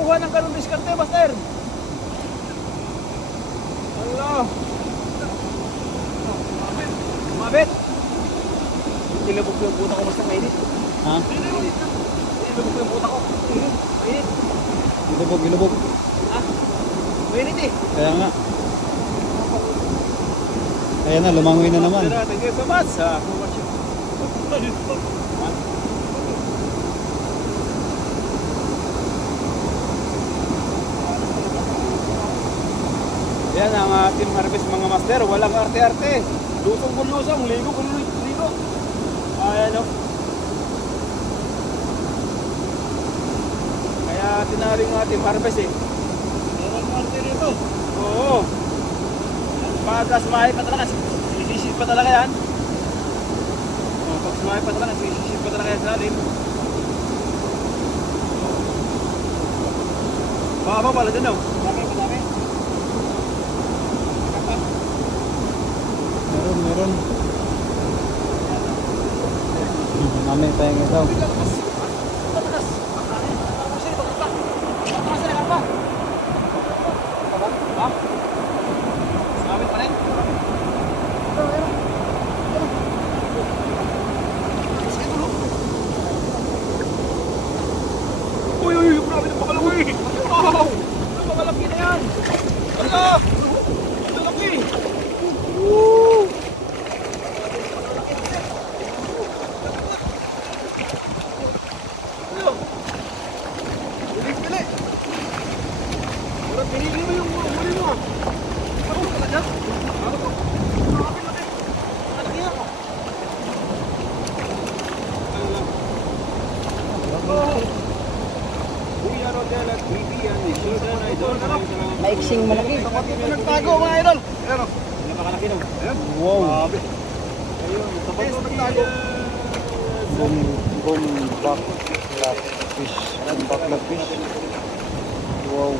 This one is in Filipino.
nakakuha ng ganung diskarte, Master? Allah. Mabit. Nilabog ko yung puta ko, Master, mainit. Ha? Nilabog ko yung puta ko. Mainit. Ilubog. Ha? Mainit eh. Kaya nga. Kaya na, lumangoy na naman. Thank you so much. Yan ang team harvest mga master. Walang arte-arte. Lusong kung lusong. Ligo kung ligo. Ayan o. Kaya tinaring nga team harvest eh. Walang arte nito. Oo. Pag sumahay pa talaga, sisisid pa talaga yan. Pag sumahay pa talaga, sisisid pa talaga yan sa alim. Baka pala dun o. Madami. Meron. Mami pa yung ito. Uy, grabe na pakalaki. Wow! Napakalaki na yan. Ala! Napakalaki. Woo! Ano? Piling-pili. Parang pinili mo yung huli mo. Ano ka na dyan? Ano to? Grabe laki. Laki yan. Oh! Kuya Rodel at Bibian ni Susan Idol. Maiksing malaki. Kapatid ko nagtago mga idol. Ayan o. Napakalaki no. Ayan. Wow. Grabe. Ayun, kapatid ko nagtago. Backlash fish. Backlash fish. Wow.